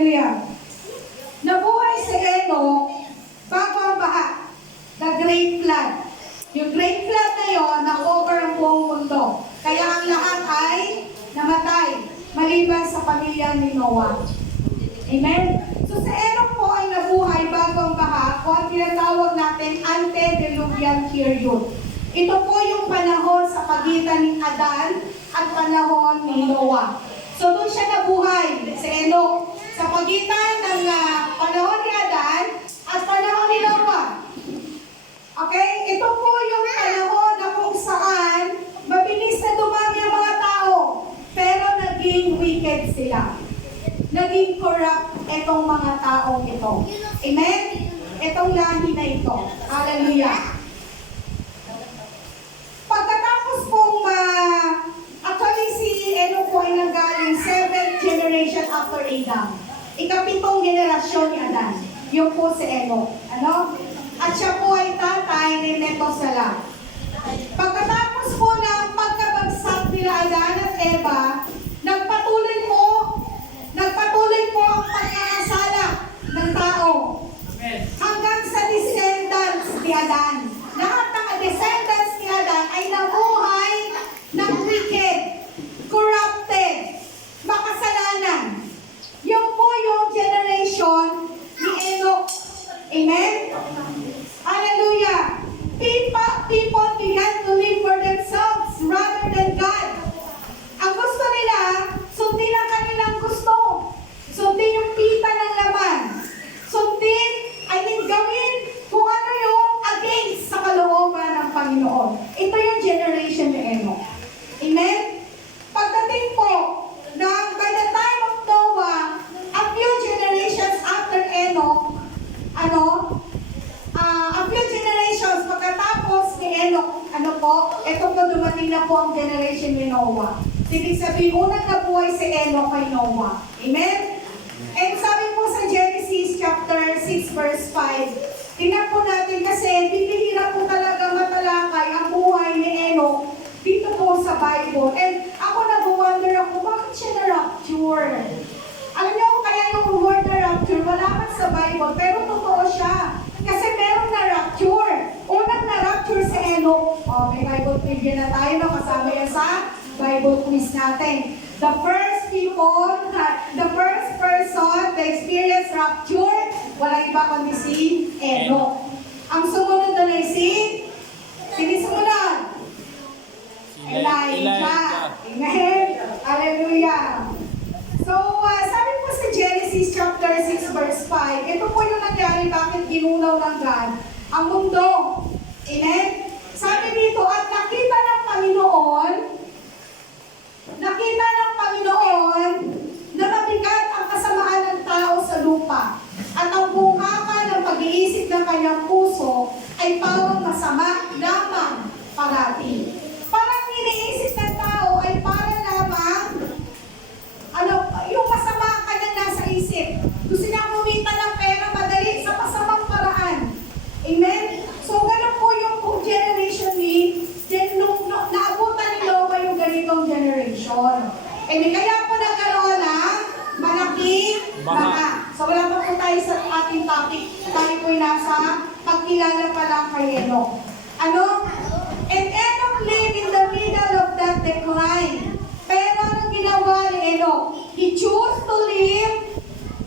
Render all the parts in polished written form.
Hallelujah. Nabuhay si Enoch bago ang baha, the Great Flood. Yung Great Flood na yun, na-cover ang buong mundo. Kaya ang lahat ay namatay, maliban sa pamilya ni Noah. Amen? So si Enoch po ay nabuhay bago ang baha, o ang tinatawag natin antediluvian period. Ito po yung panahon sa pagitan ni Adan at panahon ni Noah. So doon siya nabuhay, si Enoch, sa pagitan ng panahon ni Adan at panahon ni Noah. Okay? Ito po yung panahon na kung saan mabilis na dumami ang mga tao, pero naging wicked sila. Naging corrupt itong mga taong ito. Amen? Itong lahi na ito. Hallelujah. Pagkatapos pong actually si Enoch po ay nanggaling 7th generation after Adam. Ikapitong generasyon ni Adan. Yung po si Enoch. Ano? At siya po ay tatay ni Methuselah. Pagkatapos po ng pagkabagsak nila Adan at Eva, nagpatuloy po ang pagkakasala ng tao. Hanggang sa descendants ni Adan. Lahat ng descendants ni Adan ay nabuhay ng wicked, corrupted, makasalanan. Yung po yung generation ni Enoch. Amen? Hallelujah! People began to live for themselves rather than God. Ang gusto nila, sundin ang kanilang gusto. Sundin yung pita ng laman. Sundin, gawin kung ano yung against sa kalooban ng Panginoon. Ito yung generation ni Enoch. Amen? Pagdating po, by the time of Noah, a few generations after Enoch, a few generations pagkatapos ni Enoch, ito po dumating na po ang generation ni Noah. Ibig sabihin, unang nabuhay si Enoch kay Noah. Amen? And sabi po sa Genesis chapter 6 verse 5, tingnan po natin kasi bibihira po talaga matalakay ang buhay ni Enoch dito po sa Bible. And ako nag-wonder ako, bakit siya na-rapture? Alam niyo, kaya yung word na rapture, wala man sa Bible, pero totoo siya. Kasi meron na rapture. Unang na rapture si Enoch. May Bible trivia na tayo, no? Kasama yan sa Bible quiz natin. The first person to experience rapture, walang iba kundi si Enoch. Ang sumunod na ay sino sumunod? Elijah. Amen. Hallelujah. So, sabi po sa Genesis chapter 6 verse 5, ito po yung nangyari bakit ginunaw ng God ang mundo. Amen? Sabi dito, at nakita ng Panginoon na mabigat ang kasamaan ng tao sa lupa at ang bunganga ng pag-iisip ng kanyang puso ay parang masama lamang parati. Parang iniisip ng tao ay parang lamang yung masama ang kanyang nasa isip. Gusto niya kumita ng pera madali sa masamang paraan. Amen? So, ganun po yung generation ni naabutan ni Noah yung ganitong generation. Kaya po nagkaroon ng malaking baha. So, wala pa po tayo sa ating topic. Tayo po nasa pagkilala pa lang kay Enoch. And Enoch lived in the middle of that decline. Pero anong ginawa ni Enoch? He chose to live,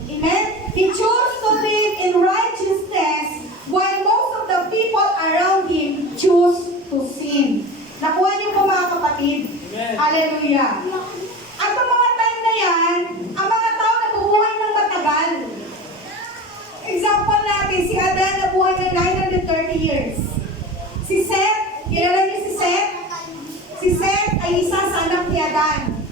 amen? He chose to live in righteousness while most of the people around him choose to sin. Nakuha niyo po mga kapatid? Amen. Hallelujah. At ang mga time na yan, ang mga tao nabubuhay ng matagal. Example natin, si Adan nabuhay ng 930 years. Si Seth, kilala niyo si Seth? Si Seth ay isa sa anak ni Adan.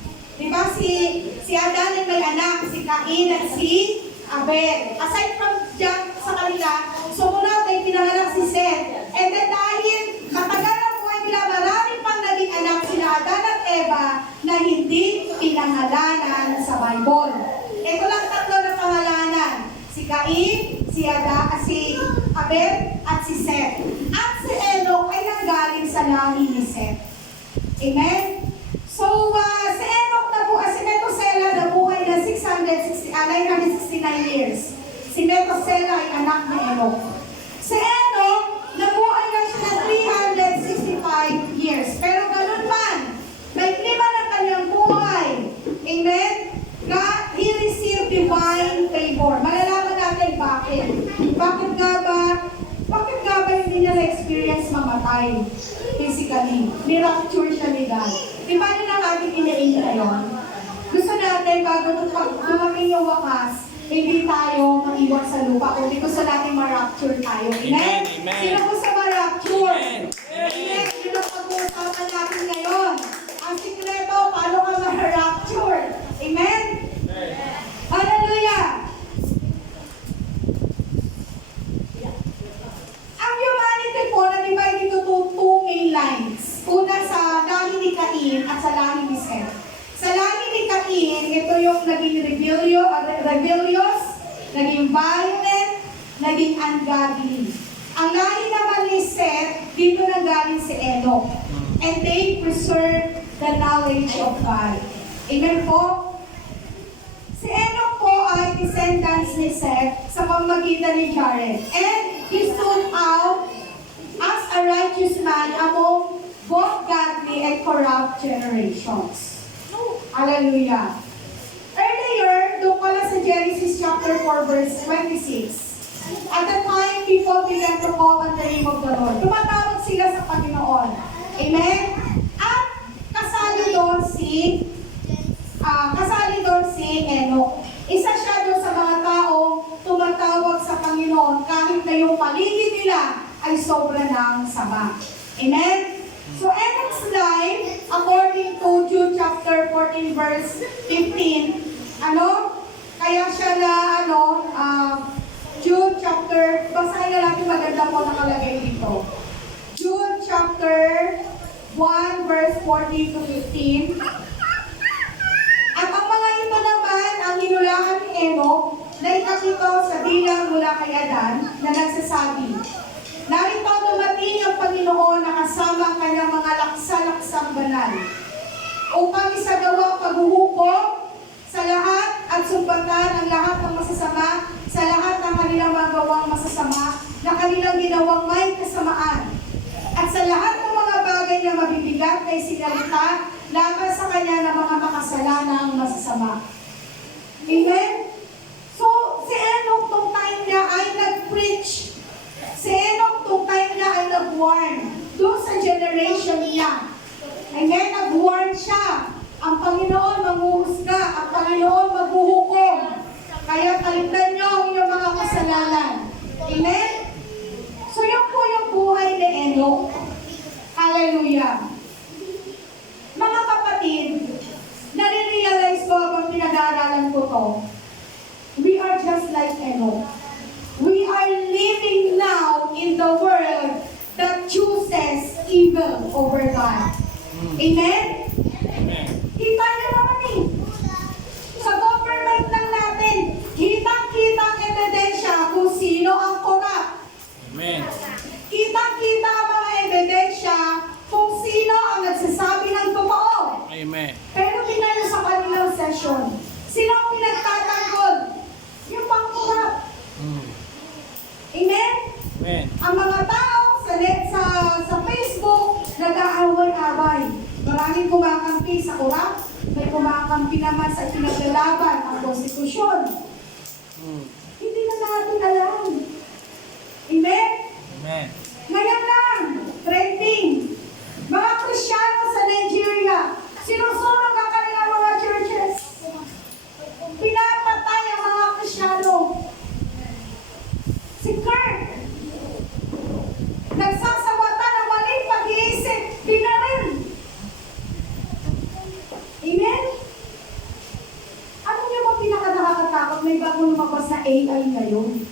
Diba si Adan ay may anak, si Cain at si Abel. Aside from dyan sa kanila, sumunod ay pinanganak si Seth. And then dahil matagal ang buhay nila, marami pang naging anak sila Adan at Eva na hindi pinangalanan sa Bible. Ito lang tatlo na pangalanan. Si Cain, si Abel, at si Seth. At si Enoch ay nanggaling sa lahi ni Seth. Amen? So, si Enoch si Methuselah nabuhay na 960 years. Si Methuselah ay anak ni Enoch. Si Enoch, nabuhay na siya ng 365 years. Pero ganun man, may klima ng kanyang buhay. Amen? He received divine favor. Malalaman natin bakit. Bakit nga ba hindi niya na-experience mamatay physically? Ni-rapture siya ni God. Di ba yun ang ating ina-aim ngayon? Gusto natin bago dumating yung wakas, hindi tayo maiwan sa lupa, kundi gusto natin ma-rapture tayo. Amen? Amen. Sino gusto ma-rapture? Amen. Amen. Yun ang pag-uusapan natin ngayon. Ang sikreto, paano ka ma-rapture? Amen? Hallelujah! Ang humanity po na-divide into two main lines. Una sa lahi ni Cain at sa lahi ni Seth. Sa lahi ni Cain, ito yung naging rebellious, naging violent, naging ungodly. Ang lahi naman ni Seth, dito nanggaling si Enoch. And they preserved the knowledge of God. Amen po? Si Enoch po ay descendants ni Seth sa pamamagitan ni Jared. And he stood out as a righteous man among both godly and corrupt generations. Hallelujah. Earlier, doon pala sa Genesis chapter 4 verse 26. At the time, people began to call on the name of the Lord. Tumatawag sila sa Panginoon. Amen? At kasali doon si Enoch. Isa siya doon sa mga taong tumatawag sa Panginoon kahit na yung paligid nila ay sobra ng sama. Amen? So Enoch's life, according to Jude chapter 14 verse 15, kaya siya na, Jude chapter, basahin na natin maganda po nakalagay dito. Jude chapter 1 verse 14 to 15. At ang mga ito naman ang hinulaan ni Enoch na ikapito sa bilang mula kay Adan na nagsasabi, narito dumating ang Panginoon na kasama ang kanyang mga laksa-laksang banal upang isagawa paghuhukom sa lahat at sumbatan ang lahat ng masasama sa lahat ng kanilang magawang masasama na kanilang ginawang may kasamaan at sa lahat ng mga bagay na mabibigat na isinalita laban sa kanya ng mga makasalanang masasama. Amen? So, si Enoch tong time niya ay nag-preach. Si Enoch tong time niya ay nag-warn doon sa generation niya. Amen? Nag-warn siya. Ang Panginoon manghuhusga, ang Panginoon maghuhukom. Kaya talitan niyo ang inyong mga kasalanan. Amen? So, yun po yung buhay ni Enoch. Hallelujah. Mga kapatid, nare-realize ko habang pinag-aaralan ko to, we are just like Enoch. We are living now in the world that chooses evil over God. Amen? Amen. Kita niyo naman sa government lang natin, kitang-kita ang ebidensya kung sino ang corrupt. Amen. Kitang-kita ang mga ebidensya kung sino ang nagsasabi ng totoo. Amen. Pero tingnan niyo sa kanilang session, sino ang pinagtatanggol? Yung pang-corrupt. Amen? Amen. Ang mga tao sa Facebook, nag-aaway-away. Maraming kumakampi sa corrupt, may kumakampi naman sa pinaglalaban ang konstitusyon. Hindi na natin alam. Amen? Amen. Ngayon lang, trending. Mga Kristiyano sa Nigeria, sinusunog ang kanilang mga churches. Pinapatay ang mga Kristiyano. Si Kurt, nagsasawatan ng maling pag-iisip, binaril. Amen? Ano niyo ba pinaka-nakakatakot? May bagong lumabas na AI ngayon.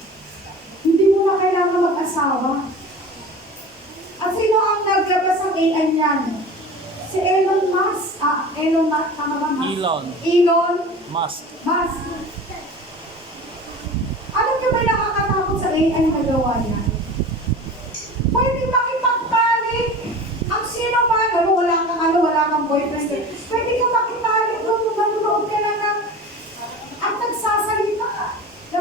Hindi mo na kailangan mag-asawa. At sino ang naglabas ng AI niyan? Si Elon Musk. Elon Musk, tama ba? Elon Musk. Musk. Ano niyo ba nakakatakot sa AI na gawa niya? Pwede makipagpalit. Ang sino ba? Wala kang boyfriend. Pwede ka makipagpalit doon kung nanonood ka na ng at nagsasalita. Na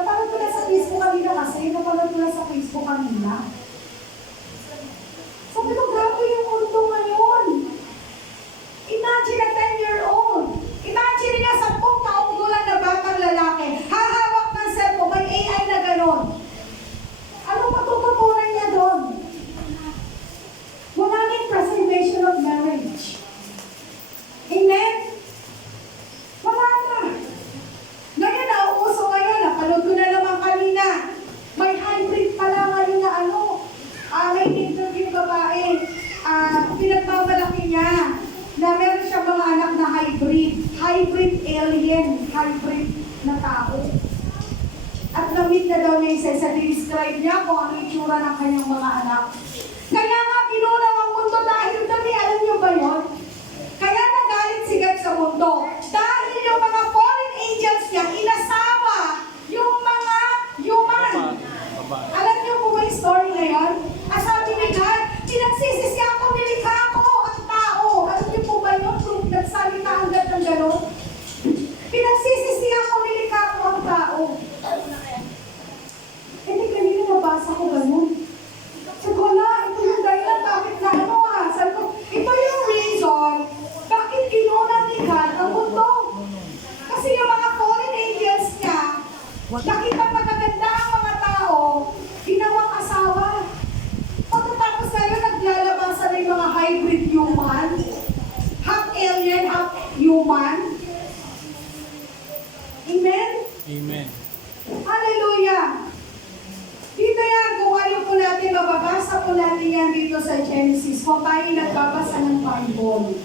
hybrid na tao. At na-meet na daw niya isa describe niya kung ano yung itsura ng kanyang mga anak. Kaya nga kinulang ang mundo dahil doon, alam niyo ba yun? Kaya nagalit si God sa mundo. Dahil yung mga fallen angels niya, inasawa yung mga human. Baba. Alam niyo po ba yung story na yun? Ang sabi ni God, pinagsisisi ako, nilikha ko ang tao. Alam niyo po ba yun? Kung nagsalita ang God ng gano'n? Pinagsisisi ako, nilikha ko ang tao. Hindi kanina nabasa ko gano'n. Sabi ko, ito yung dahilan, bakit na ano ha? Sabi ko, ito yung reason, bakit kinulang ni God ang mundo. Kasi yung mga fallen angels niya, nakita magaganda ang mga tao, ginawang asawa. Pagkatapos na yun, naglalabasan na yung mga hybrid human, half alien, half human. Amen? Amen. Hallelujah! Dito yan, kung ano po natin, mababasa po natin yan dito sa Genesis, kung tayo nagbabasa ng Bible.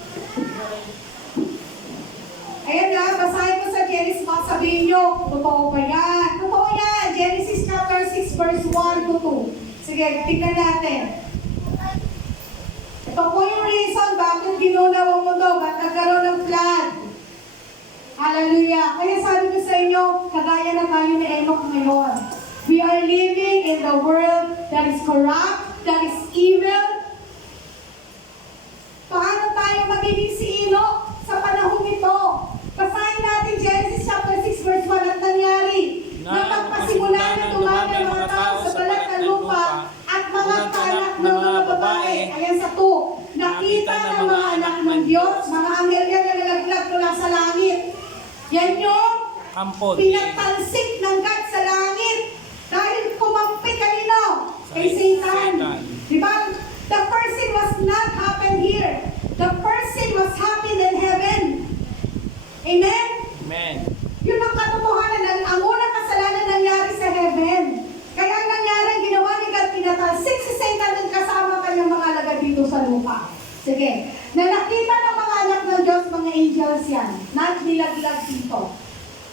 Ayan na, basahin ko sa Genesis, sabihin nyo, totoo ba yan? Totoo yan! Genesis chapter 6, verse 1 to 2. Sige, tingnan natin. Ito po yung reason bakit ginulaw ang mundo, bakit nagkaroon ng flood. Hallelujah! Kaya sabi ko sa inyo, kagaya na tayo ni Enoch ngayon. We are living in the world that is corrupt, that is evil. Paano tayo magiging si Enoch sa panahon ito? Basahin natin Genesis chapter 6 verse 1 at nangyari. Napagpasimula na dumami ang mga tao sa balat ng lupa at mga anak ng mga babae. Ayan sa 2. Nakita ng mga anak ng Diyos, mga anghel yan na nalaglag mula sa langit. Yan yung Ampon. pinagtalsik ng God sa langit. Dahil kumampi kanino? Kay Satan. Diba? The first sin was not happened here. The first sin was happened in heaven. Amen? Amen. Yun ang katotohanan. Ang unang kasalanan nangyari sa heaven. Kaya ang nangyari, ginawa ni God, pinatalsik si Satan at kasama kanyang mga alagad dito sa lupa. Sige. Na nakita ng mga anak ng Diyos, mga angels yan. Na nilaglag dito.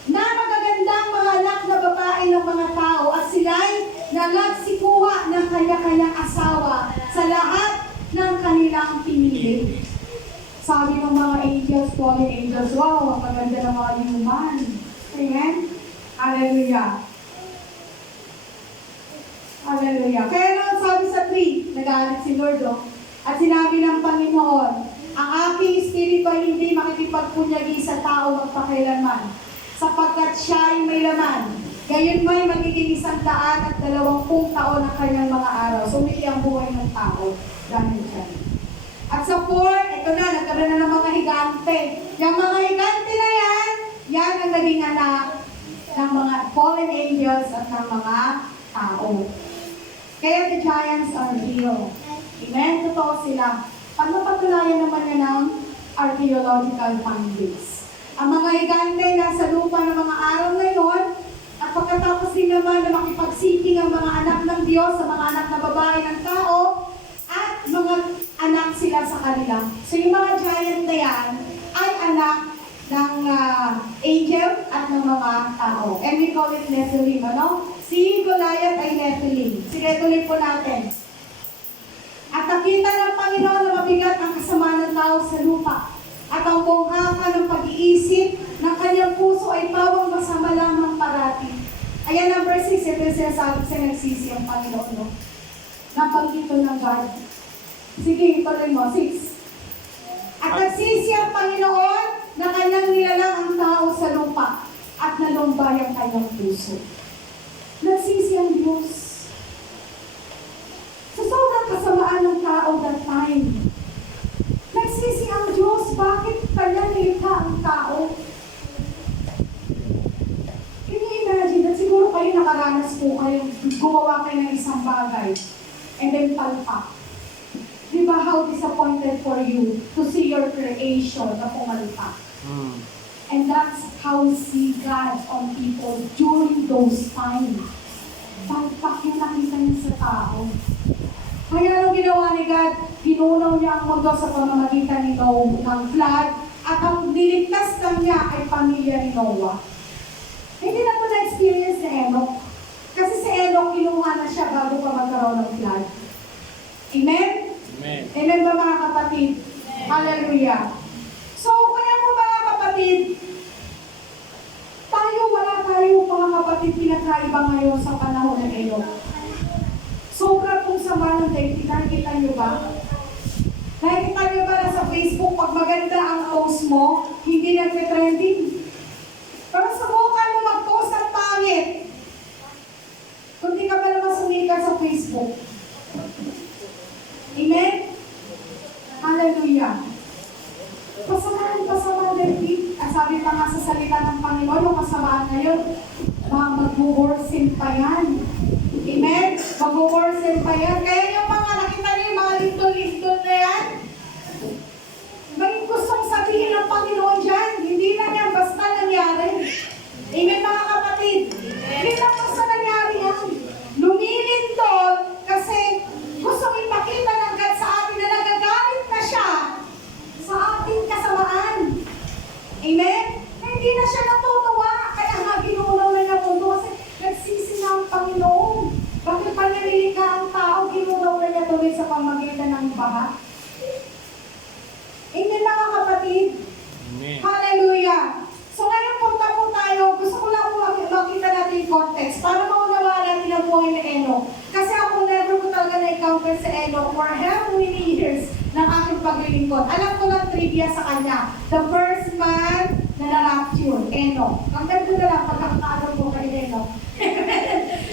Na magagandang mga anak na babae ng mga tao at sila'y nalagsikuha ng kanya-kanyang asawa sa lahat ng kanilang pinili. Sabi ng mga angels, fallen angels, wow, ang maganda ng mga human. Amen? Hallelujah. Hallelujah. Kaya naman sabi sa 3, nagalit si Lord, at sinabi ng Panginoon, ang aking espiritu ay hindi makikipagpunyagi sa tao magpakailanman, sapagkat siya ay may laman. Gayon may magiging 120 taon ang kanyang mga araw. Sumili ang buhay ng tao dahil siya. At sa 4, ito na, nagkaroon na ng mga higante. Yung mga higante na yan ang naging anak ng mga fallen angels at ng mga tao. Kaya the giants are real. Amen? Totoo sila. Pag napatunayan naman yan ng archaeological findings. Ang mga higante nasa lupa ng mga araw ngayon, at pagkatapos din naman na makipagsiking ang mga anak ng Diyos sa mga anak na babae ng tao, at mga anak sila sa kanila. So yung mga giant na yan ay anak ng angel at ng mga tao. And we call it Nephilim, ano? Si Goliath ay Nephilim. Sige, tuloy po natin. At nakita ng Panginoon na mabigat ang kasamaan ng tao sa lupa. At ang bunghaka ng pag-iisip ng kanyang puso ay pawang masama lamang parati. Ayan ang verse 6, ito yung sinasabi sa nagsisi ang Panginoon. No? Napanggito ng God. Sige, ituloy mo. 6. At nagsisi ang Panginoon na kanyang nilalang ang tao sa lupa at nalumbay ang kanyang puso. Nagsisi ang Diyos. Sa sobrang kasamaan ng tao that time, nagsisi ang Diyos, bakit kanya nilikha ang tao? Can you imagine that siguro kayo nakaranas po kayo, gumawa kayo ng isang bagay, and then palpak. Di ba how disappointed for you to see your creation na pumalpak? And that's how we see God on people during those times. Palpak yung nakita niya sa tao. Kaya anong ginawa ni God? Ginunaw niya ang mundo sa pamamagitan ng flood at ang niligtas lang niya ay pamilya ni Noah. Hindi na po na-experience ni Enoch. Kasi si Enoch, kinuha na siya bago pa magkaroon ng flood. Amen? Amen. Amen ba mga kapatid? Hallelujah. So, kaya po mga kapatid, wala tayo mga kapatid pinagkaiba ngayon sa panahon ng Enoch. Sobra pong sama ng dating. Nakikita niyo ba? Nakikita niyo ba na sa Facebook, pag maganda ang post mo, hindi nagte-trending? Pero subukan mo mag-post ng pangit. Kung di ka pa naman sumikat sa Facebook. Amen? Hallelujah. Pasama din. Sabi pa nga sa salita ng Panginoon, yung kasamaan ngayon, mag-worsen pa yan. Amen? Mag-worsen pa yan. Kaya yung mga nakita niyo, yung mga lindol-lindol na yan, may gustong sabihin ng Panginoon dyan. Hindi na yan basta nangyari. Amen mga kapatid? Hindi na basta nangyari yan. Lumilindol kasi gustong ipakita ng God sa atin na nagagalit na siya sa ating kasamaan. Amen? Hindi na siya natutuwa. Kaya nga ginuulaw na niya mundo kasi nagsisi na ang Panginoon. Bakit pa nalilika ang tao, ginuulaw na niya tuloy sa pamagitan ng baha? Amen mga kapatid? Amen. Hallelujah! So ngayon punta po tayo, gusto ko lang po makita natin yung context para maunawaan natin ang buhay ni Enoch. Kasi ako never ko talaga na-encounter sa Enoch for how many years ng aking paglilingkod. Alam ko lang trivia sa kanya. The first man na na-rapture, Enoch. Ang ganda na lang pagkakaano po kay Enoch.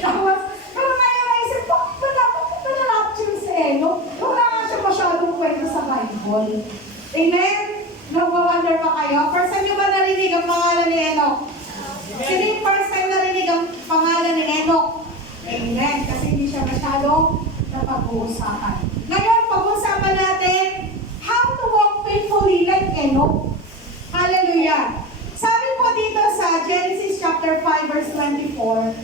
Tapos, pero ngayon naisip ko, bakit ba na-rapture si Enoch? Wala nga siya masyadong kwento sa Bible. Amen? Nagwa-wonder pa kayo? First time nyo ba narinig ang pangalan ni Enoch? Sino yung first time narinig ang pangalan ni Enoch? Amen. Kasi hindi siya masyadong napag-uusapan. Ngayon, pag-uusapan natin how to walk faithfully like Enoch. Hallelujah. Sabi po dito sa Genesis chapter 5 verse 24,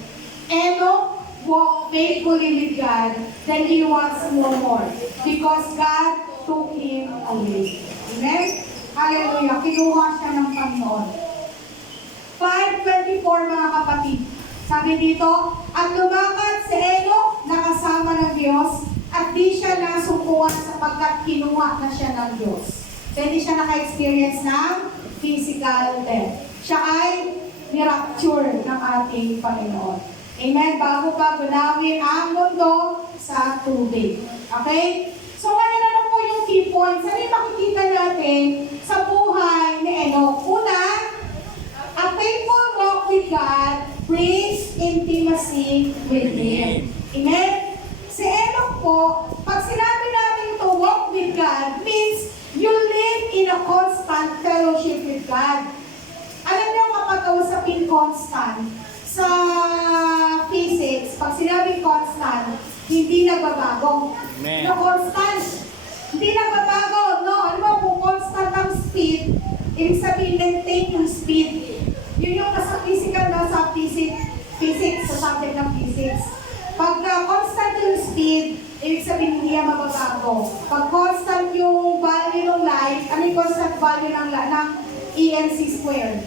Enoch walked faithfully with God, then he was no more, because God took him away. Amen? Hallelujah. Kinuha siya ng Panginoon. 5:24 mga kapatid. Sabi dito, at lumakad si Enoch na kasama ng Diyos at di siya nasumpuan sapagkat kinuha na siya ng Diyos. So hindi siya naka-experience ng physical death. Siya ay ni-rapture ng ating Panginoon. Amen? Bago pa gunawin ang mundo sa tubig. Okay? So ngayon ano po yung key points? Ano yung makikita natin sa buhay ni Enoch? Una, a faithful walk with God brings intimacy with Him. Amen? Si Enoch po, pag sinabi natin to walk with God, means you live in a constant fellowship with God. Alam niyo kapag kausapin constant, sa physics, pag sinabing constant, hindi nagbabago. Amen. Na constant, hindi nagbabago. No, alam mo, kung constant ang speed, ibig sabihin, maintain yung speed. Yun yung nasa physical, nasa physics, sa subject ng physics. Pag constant yung speed, ibig sabihin, hindi yan mababago. Pag constant yung value ng light, ano yung constant value ng ENC squared?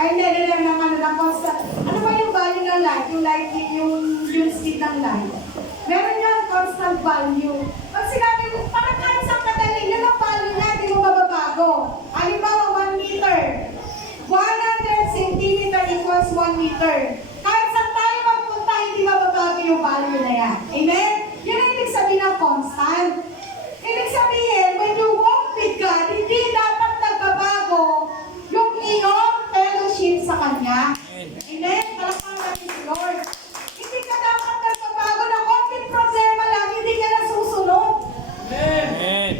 Ay, hindi lang ng constant. Ano ba yung value ng light? Yung speed ng light. Meron yung constant value. Pag sinabi mo, parang kahit sa kadali, yun ang value na, hindi mo mababago. Halimbawa, 1 meter. 100 centimeter equals 1 meter. Kahit saan tayo magpunta, hindi mababago yung value na yan. Amen? Yun ang ibig sabihin ng constant. Ibig sabihin, when you walk with God, hindi dapat nagbabago yung iyong fellowship sa Kanya. Amen? Palakpakan natin si Lord. Hindi ka dapat nagbabago na konting problema lang, hindi ka nasusunod. Amen.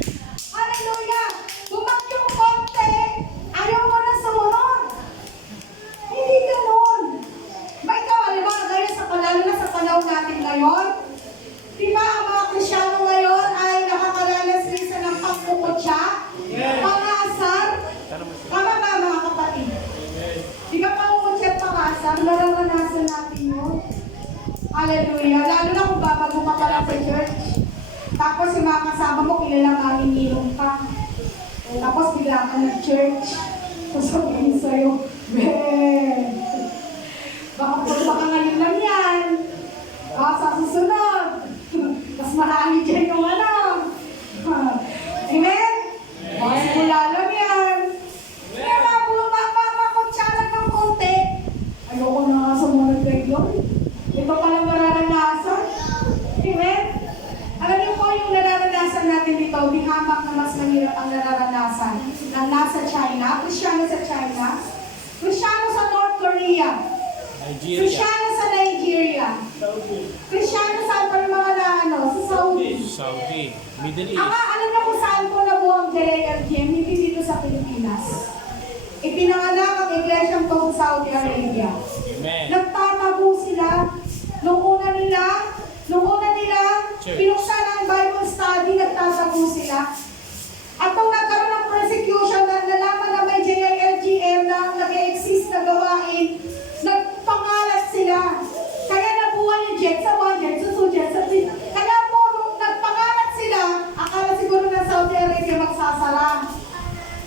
Hallelujah! Bumagyong konti, ayaw mo na sumunod. Hindi ganon. Ba ikaw, halimbawa, ngayon lalo na sa panahon natin ngayon, di ba ang mga Krisyano ngayon ay nakakaranas minsan ng pagkukutsa, pangasar, tama ba mga kapatid? Di ba pangukutsa at pangasar, nararanasan natin yun. Hallelujah. Lalo na kung babago ka pala sa church. Tapos yung mga kasama mo, kilala manginilong ka. Tapos bigla ka nag-church. Sasabihin sa'yo, marami dyan yung ano. Amen? Baka mula lang yan. Kaya makutsara ng konti. Ayoko na nga sumunod kay Lord. Ito palang mararanasan. Amen? Alam niyo po yung nararanasan natin dito, di hamak na mas mahirap ang nararanasan na nasa China, Kristiyano sa China, Kristiyano sa North Korea, Nigeria. Kristiyano sa Nigeria, Kristiyano sa pa yung mga na, ano, sa Saudi. Saudi. Middle Ang East. alam niyo kung saan po nabuo ang JLGM, hindi dito sa Pilipinas. Ipinanganak ang iglesyang to sa Saudi Arabia. Amen. Nagtatago sila. Nung una nila, Church. pinuksan ang Bible study, nagtatago sila. At nung nagkaroon ng persecution, na nalaman na may JILGM na nag-exist na gawain, nagpangalat sila. Kaya nabuhay yung jet sa 1, jet sa 2, jet sa 3. Kaya po, nung nagpangalat sila, akala siguro na Saudi Arabia magsasara.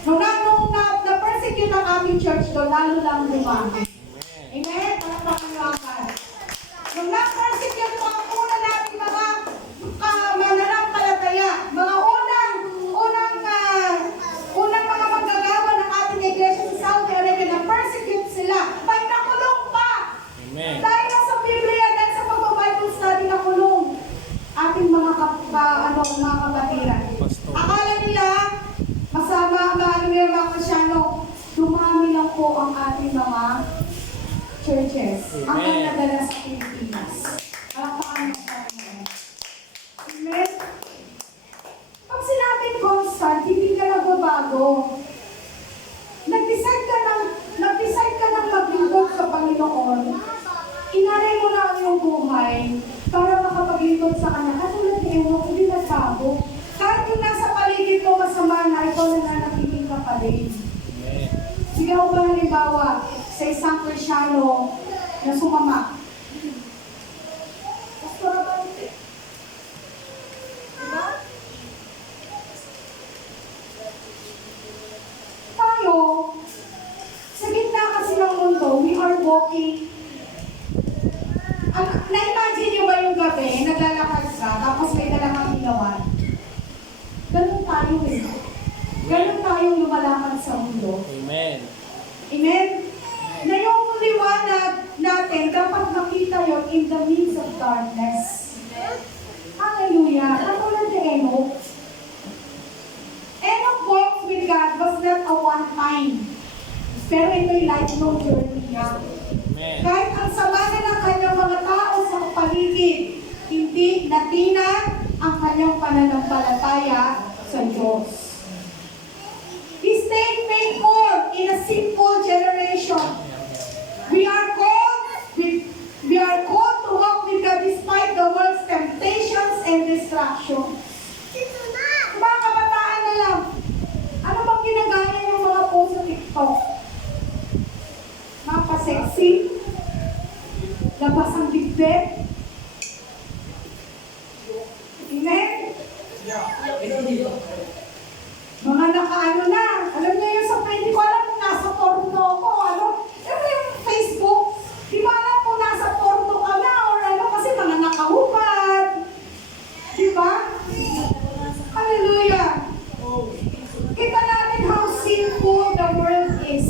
Nung na-persecute ang aming church doon, lalo lang dumami. Amen? Palakpakan niyo agad. Nung na-persecute po ang una natin mga mananampalataya, mga unang mga manggagawa ng ating iglesia sa Saudi Arabia, na-persecute sila, may nakulong pa. Amen. Dahil lang sa Biblia, dahil sa pag-Bible study, nakulong ating mga kapatiran. Pastor. Akala nila, masama, mga Kristyano, dumami lang po ang ating mga churches. Ang Amen. nadala sa Pilipinas. Palakpakan mo sa akin. Amen? Pag sinabing constant, hindi ka nagbabago. Nag-decide ka ng maglingkod sa Panginoon. Inaray mo na ang iyong buhay para makapaglingkod sa Kanya. Katulad ni Enoch, hindi nagbago. Kahit yung nasa paligid mo masama na, ikaw na nagiging kapatid. Amen. Sigaw ba halimbawa sa isang Kristyano na sumama? Pastor Abante. Diba? Tayo, sa gitna kasi ng mundo, we are walking. Na-imagine nyo ba yung gabi, naglalakad ka, tapos may dala kang ilawan? Ganun tayo eh. Ganun tayong lumalakad sa mundo. Amen. Amen? Na yung liwanag natin, dapat makita yon in the midst of darkness. Hallelujah! Katulad ni Enoch. Enoch walked with God was not a one time. Pero ito'y lifelong journey niya. Amen. Kahit ang sama na ng kanyang mga tao sa paligid, hindi natina ang kanyang pananampalataya sa Diyos. He stayed faithful in a sinful generation. We are called to walk with God despite the world's temptations and distractions. Mga kabataan na lang, ano bang ginagaya ng mga post sa TikTok? Mapa-sexy, labas ang bigbe. Amen? Mga nakaano na. Alam niyo yung sa hindi ko alam kung nasa porno ko. Ano? Yung Facebook, di ko alam kung nasa porno ka na or ano kasi mga nakahubad. Di ba? Hallelujah. Kita natin how sinful the world is.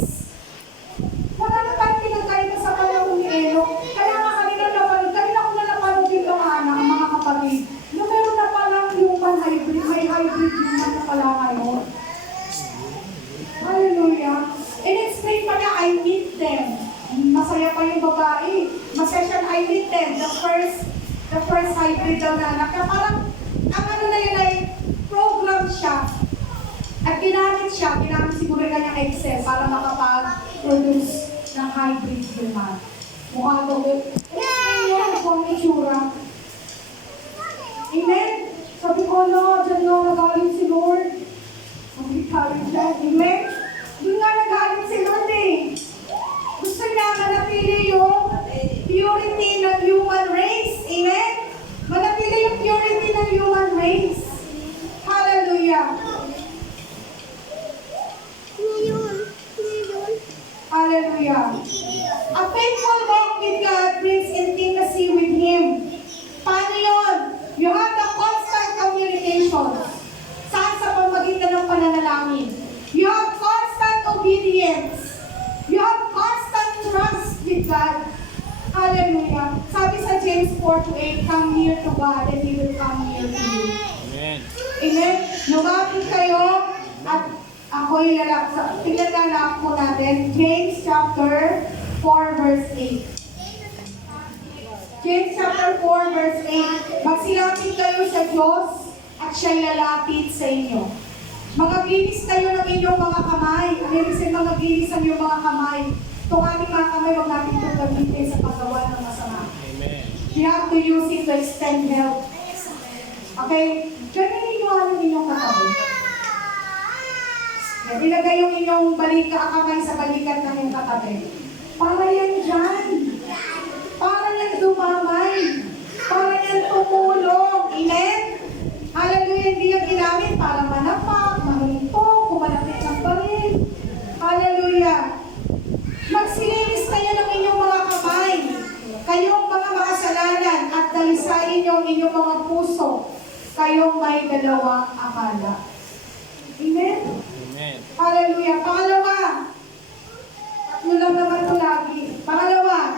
Marami tayong pinagkaita sa panahon ni Enoch. Kaya nga kanina ko na napanood yung Ana, ang mga kapatid. Na meron na palang human hybrid, may hybrid human na pala ngayon. Hallelujah. In-explain pa niya, I meet them. Masaya pa yung babae. Masaya siya, I meet them. The first hybrid daw na anak. Kaya parang, ang ano na yun ay, program siya. At ginamit siguro yung kanyang Excel para makapag-produce ng hybrid human. Mukha daw yun. In-explain niya kung ang itsura. Amen? Sabi ko, no, dyan no, nagaling si Lord. Ang galing siya. Amen? Doon nga nagaling si Lord eh. Gusto niya manatili yung purity ng human race. Amen? Manatili yung purity ng human race. Hallelujah. Hallelujah. A faithful walk with God brings intimacy with Him. Paano yun? You have the God. Hallelujah. Sabi sa James 4:8, come near to God and He will come near to you. Amen. Amen. Lumapit kayo at ako'y lalaksa. Tingnan na lang po natin. James chapter 4 verse 8. James chapter 4 verse 8. Magsilapit kayo sa Diyos at siya'y lalapit sa inyo. Magaglinis kayo ng inyong mga kamay. Ang ibig sabihin, magaglinis ang inyong mga kamay. Itong ating mga kamay, huwag natin itong gamitin sa paggawa ng masama. Amen. We have to use it to extend help. Okay? Ganun yung inyong katabi. Yan, ilagay yung inyong kamay sa balikat ng inyong katabi. Para yan dyan. Para yan dumamay. Para yan tumulong. Amen? Hallelujah, hindi yung ginamit para manapak, mahinto, kumalapit ng baril. Hallelujah. Magsilinis kayo ng inyong mga kamay. Kayong mga makasalanan at dalisain niyo ang inyong mga puso. Kayong may dalawang akala. Amen? Amen. Hallelujah. Pangalawa. Tatlo lang naman ito lagi. Pangalawa.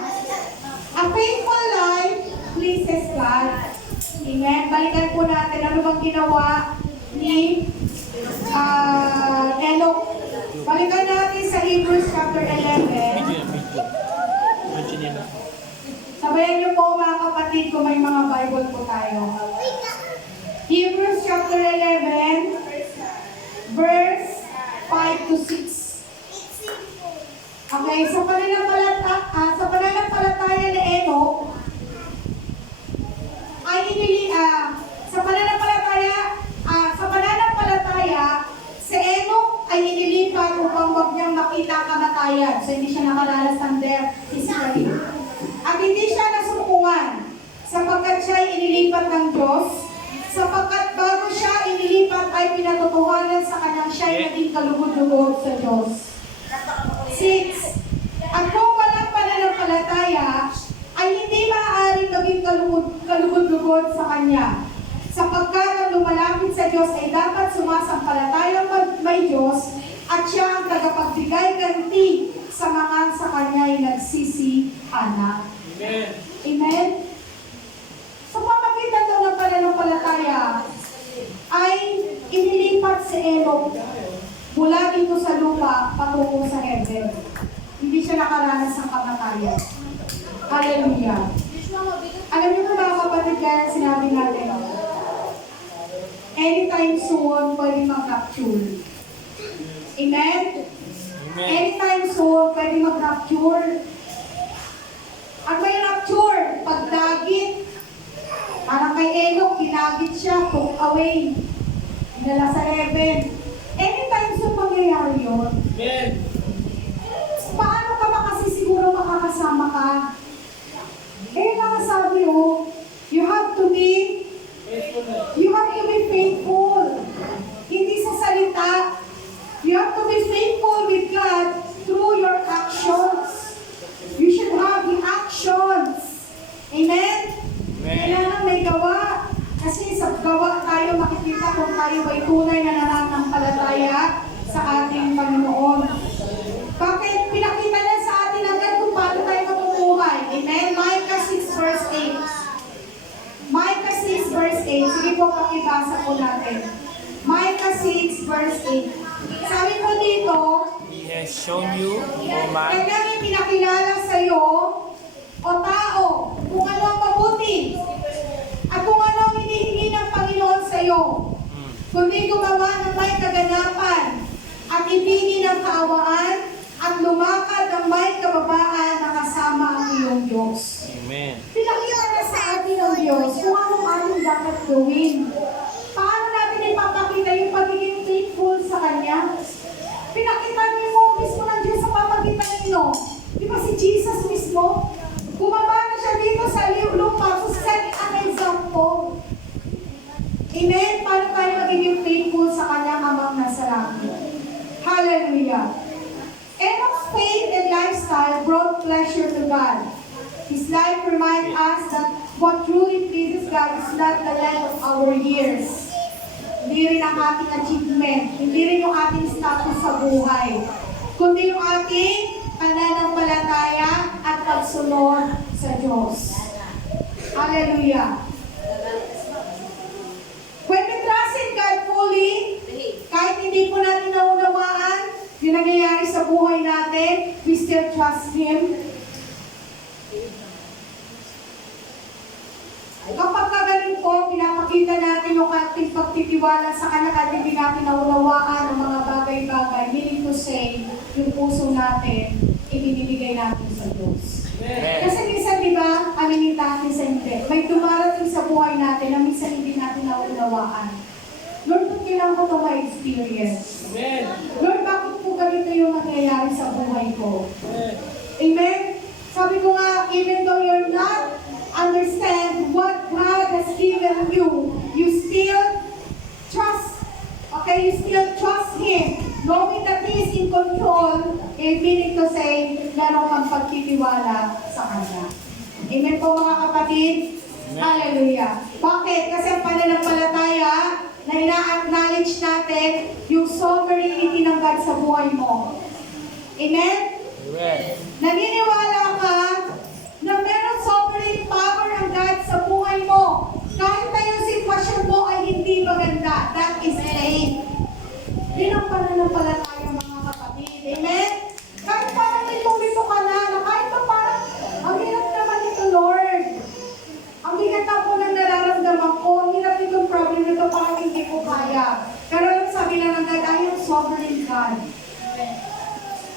A faithful life pleases God. Amen. Balikan po natin ano bang ginawa ni Enoch. Balikan natin sa Hebrews chapter 11. Video. Video nila. Sabayan niyo po mga kapatid kung may mga Bible po tayo. Hebrews chapter 11 verse 5 to 6. Okay, sa pananampalataya ni Enoch ay si Enoch ay inilipat upang wag niyang makita ang kamatayan. So hindi siya nakaranas ng death physically. At hindi siya nasumpungan sapagkat siya ay inilipat ng Diyos, sapagkat bago siya inilipat ay pinatotohanan sa kanyang siya ay naging kalugod-lugod sa Diyos. 6. At kung walang pananampalataya, ay hindi maaaring maging kalugod-lugod sa Kanya. Sapagkat ang lumalapit sa Diyos ay dapat sumasampalatayang may Diyos at siya ang tagapagbigay ganti sa mga sa Kanya ay nagsisihanap. Amen. Amen? Sa pamagitan daw ng pananampalataya, ay inilipat si Enoch mula dito sa lupa patungo sa heaven. Hindi siya nakaranas ng kamatayan. Hallelujah. Alam niyo ba mga kapatid, kaya sinabi natin, anytime soon, pwede mag-rapture. Amen? Amen. Anytime soon, pwede mag-rapture. At may rapture, pagdagit. Parang kay Enoch, kinagit siya, took away. Dinala sa heaven. Anytime soon, mangyayari yun. Amen. Paano ka ba kasi siguro makakasama ka? Eh, nakasabi you have to be faithful. Hindi sa salita. You have to be faithful with God through your actions. You should have the actions. Amen? Kailangan may gawa. Kasi sa gawa tayo makikita kung tayo ay tunay na nananampalataya sa ating Panginoon. Bakit? Pinakita niya sa atin agad kung paano tayo matutulay. Amen? Micah 6 verse 8. Micah 6 verse 8. Sige po, pakibasa po natin. Micah 6 verse 8. Sabi po dito, He has shown you, O man, kanyang ipinakilala sa iyo, o tao, kung ano ang mabuti, at kung ano ang hinihingi ng Panginoon sa iyo, kundi gumawa ng may kaganapan, at ibigin ang kaawaan, at lumakad ng may kababaan na kasama ang iyong Diyos. Amen. Pinakita na sa atin ng Diyos kung anong ating dapat gawin. Paano natin ipapakita yung pagiging faithful sa Kanya? Pinakita niyo mo mismo ng Diyos sa pamagitan ninyo. Di ba si Jesus mismo? Bumaba na siya dito sa lupa to set an example. Amen? Paano tayo magiging faithful sa Kanyang Amang nasa langit? Hallelujah! Enoch's faith and lifestyle brought pleasure to God. His life reminds us that what truly pleases God is not the length of our years. Hindi rin ang ating achievement, hindi rin yung ating status sa buhay, kundi yung ating pananampalataya at pagsunod sa Diyos. Hallelujah. When we trust in God fully, kahit hindi po natin naunawaan yung nangyayari sa buhay natin, we still trust Him. Kapag kagaling po, pinapakita natin yung ating pagtitiwala sa Kanya kahit hindi natin naunawaan ang mga bagay-bagay, meaning to say, yung puso natin, ibinibigay natin sa Diyos. Kasi minsan, di ba, aminin natin sa hindi. May dumarating sa buhay natin na minsan hindi natin naunawaan. Lord, ba't kailangan ko ito ma-experience? Lord, bakit po ganito yung nangyayari sa buhay ko? Amen? Sabi ko nga, even though you're not understand what God has given you, you still trust. Okay, you still trust Him. Knowing that He is in control, meaning to say, meron kang pagtitiwala sa Kanya. Amen po mga kapatid? Amen. Hallelujah. Bakit? Kasi ang pananampalataya na ina-acknowledge natin yung sovereignty ng God sa buhay mo. Amen? Amen. Naniniwala ka na meron sovereign power ang God sa buhay mo. Kahit na yung sitwasyon mo ay hindi maganda. That is faith. Yun ang pananampalataya mga kapatid. Amen? Kahit parang nilumito ka na kahit pa parang, ang hirap naman ito, Lord. Ang bigat ako ng nararamdaman ko. Ang hirap itong problem nito, parang hindi ko kaya. Pero yung sabi lang ng God, I am sovereign God.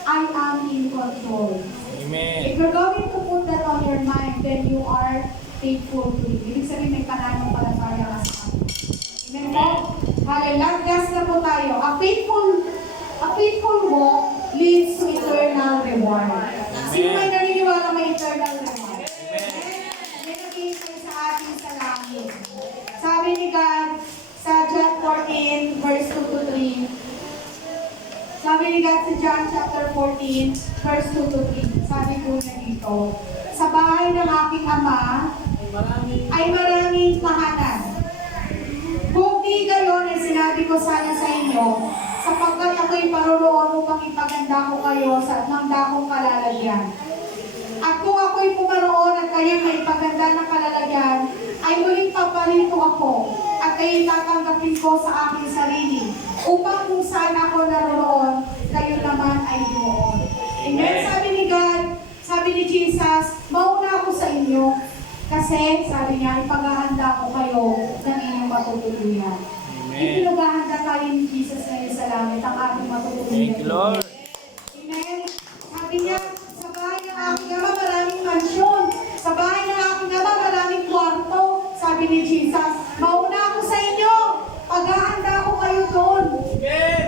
I am in control. Amen. If you're going to put that on your mind, then you are faithful to Him. Ibig sabihin may pananampalataya ka sa Kanya. Amen po? Hallelujah. Last na po tayo. A faithful walk leads to eternal reward. Sino may naniniwala may eternal reward? Amen. May nag-iisay sa atin sa langit. Sabi ni God sa John 14, verse 2 to 3, sabi ni God sa John chapter 14, verse 2 to 3, sabi ko na dito, sa bahay ng aking Ama ay maraming tahanan. Kung di gayon ay sinabi ko sana sa inyo, sapagkat ako'y paroroon upang ipaganda ko kayo sa mangdakong kalalagyan. At kung ako'y pumaroon at kayo'y may ipaganda ng kalalagyan, ay muling paparito ako at kayo'y tatanggapin ko sa aking sarili, upang kung saan ako naroon, kayo naman ay doon. Amen? Sabi ni God, sabi ni Jesus, mauna ako sa inyo, kasi sabi niya, ipaghahanda ko kayo ng inyong matutuluyan. Amen. Ipinaghahanda tayo ni Jesus ngayon sa langit, ang ating matutuluyan. Thank you, Lord. Amen? Sabi niya, sa bahay ng aking Ama maraming mansyon, sa bahay ng aking Ama maraming kwarto. Sabi ni Jesus, mauna ako sa inyo, paghahanda ko kayo doon. Amen.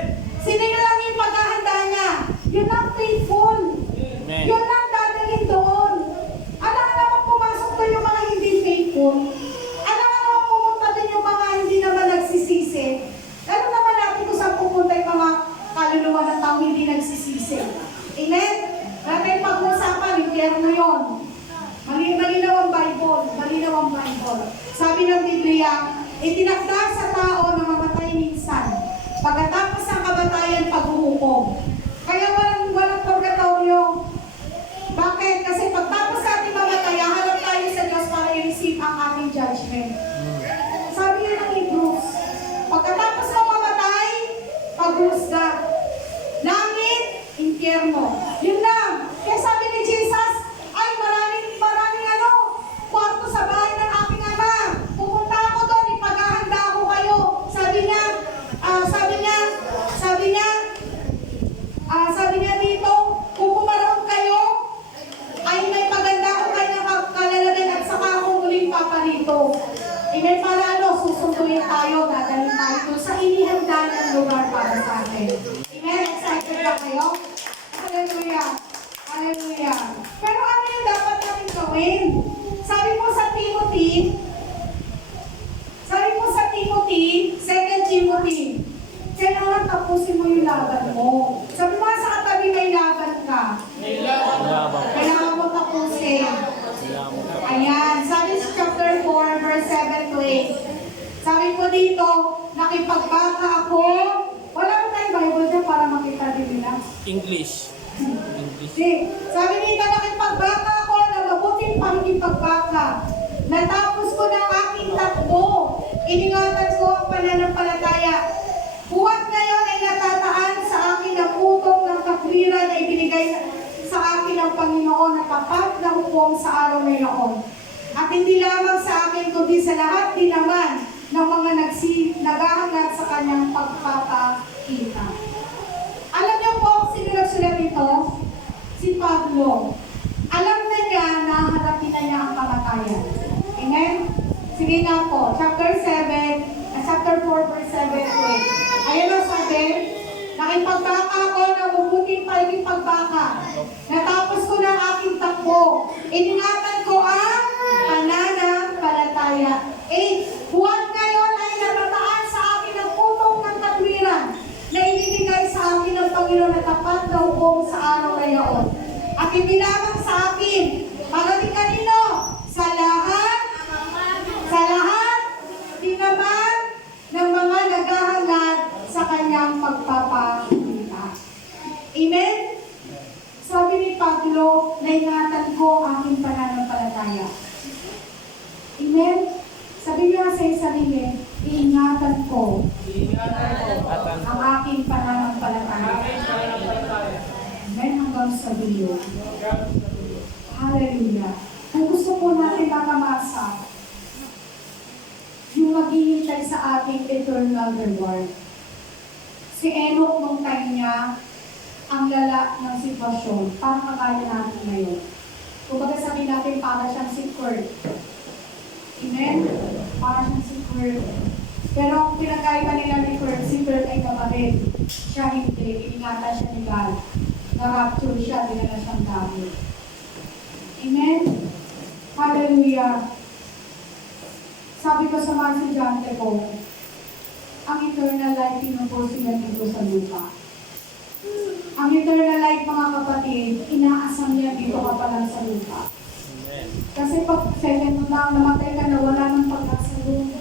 Sino na lang yung paghahanda niya? Yun ang faithful. Amen. Yun ang dadalhin doon. Alam nga naman pumasok doon yung mga hindi faithful. Alam nga naman pumunta doon yung mga hindi naman nagsisisi. Alam naman natin kung saan pupunta yung mga kaluluwa ng tao hindi nagsisisi. Amen? Natin pag-usapan, impyerno yun. Malinaw ang Bible. Malinaw ang Bible. Sabi ng Biblia, itinakda sa tao na mamatay minsan. Pagkatapos ng kamatayan, paghuhukom. Kaya walang purgatorio. Bakit? Kasi pagtapos natin mamatay, haharap tayo sa Diyos para i-receive ang ating judgment. Sabi nga ng Hebrews, pagkatapos mo mamatay, paghusga. Langit, impyerno. Yun lang. Kaya sabi ni Jesus, ay maraming kwarto sa bahay ng aking Ama. Pupunta ako doon, ipaghahanda ako kayo. Sabi niya dito, kung pumaroon kayo, ay may maganda ako kanyang kalalagyan at saka ako muling paparito. Amen, para susunduin tayo, dadalhin tayo doon sa inihanda ng lugar para sa atin. Amen, excited ba kayo? Hallelujah. Hallelujah. Pero ano yung dapat natin gawin? Sabi mo sa Timothy, 2 Timothy, kailangan tapusin mo yung laban mo. Sabi mo sa katabi may laban ka. Laban. Kailangan mo tapusin. Ayan, sabi sa chapter 4, verse 7 to 8. Sabi ko dito, nakipagbaka ako. Wala mo tayong Bible dyan para makita din nila. English. English. Sabi dito, nakipagbaka ako na hukom sa araw na iyon. At hindi lamang sa akin, kundi sa lahat din naman ng mga naghahangat sa kanyang pagpapakita. Alam niyo po, sino nagsulat ito? Si Pablo. Alam na niya na harapin na niya ang kamatayan. Amen? Sige nga po, chapter 4, verse 7 to 8. Ayan ang sabi, nakipagbaka ako ng mabuting pakipagbaka. Natapos ko na ang aking takbo. Iningatan ko ang pananampalataya. 8. Huwag ngayon ay natataan sa akin ang putong ng katwiran na ibinigay sa akin ng Panginoon na tapat na hukom sa araw na iyon. At ibinabang sa akin, para di kanino? Sa lahat, di naman ng mga naghahangad sa kanyang pagpapakita. Amen? Sabi ni Pablo, naingatan ko aking pananampalataya. Amen? Sabi niya sa sarili, iingatan ko ang aking pananampalataya. Amen? Hanggang sa dulo. Hallelujah. Kung gusto po natin makamasa, yung maghihintay sa ating eternal reward. Si Enoch nung time niya, ang lala ng sitwasyon, parang kagaya natin ngayon. Kumbaga sabihin natin, para siyang si Kurt. Amen? Para siyang si Kurt. Pero ang pinagkaiba nila ni Kurt, si Kurt ay kapatid. Siya hindi, iningatan siya ni God. Na-rapture siya, dinala siyang dami. Amen? Hallelujah. Sabi ko sa mga estudyante ko, ang eternal life pinupusin niya dito sa lupa. Ang eternal life, mga kapatid, inaasam niya dito ka pa lang sa lupa. Amen. Kasi pag second mo na namatay ka na, wala nang pag-asa doon.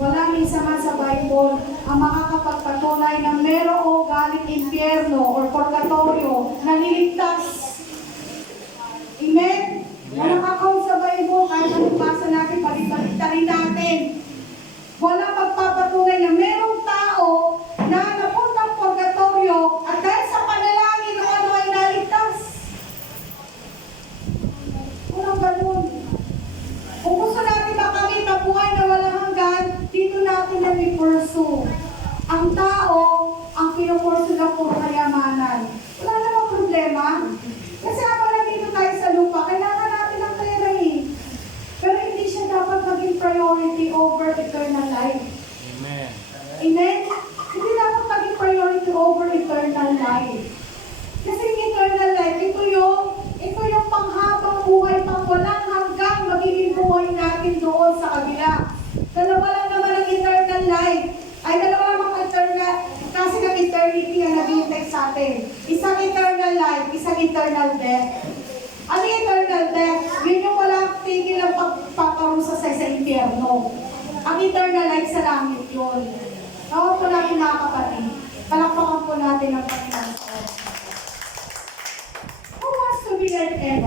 Walang isa man sa Bible ang makakapagpatunay na merong galing impyerno or purgatorio na niligtas. Amen? Walang account sa Bible, kahit anong basa natin, balik-baliktarin natin. Wala magpapatunay na merong tao na napuntang purgatorio at dahil sa panalangin ng ano ay naligtas. Walang ganun. Kung gusto natin makamit ang buhay na walang hanggan, dito natin na i-pursue. Ang tao, ang pinupursu na puro kayamanan. Wala namang problema. Kasi ako na dito tayo sa lupa, kailangan natin ang pera eh. Pero hindi siya dapat maging priority over eternal life. Amen. Amen? Hindi dapat maging priority over eternal life. Kasi yung eternal life, ito yung panghabang buhay, pang walang hanggang magiging buhay natin doon sa kabila. Dalawa lang naman ang eternal life. Ay, dalawa lang ang eternal, kasi ng eternity ang naghihintay sa atin. Isang eternal life, isang eternal death. Ano yung eternal death? Yun yung walang tigil ang pagpaparusa sa impyerno. Ang eternal life sa langit yun. Tawag po natin mga kapatid. Palakpakan po natin ang Panginoon sa oras. Who wants to be like Enoch?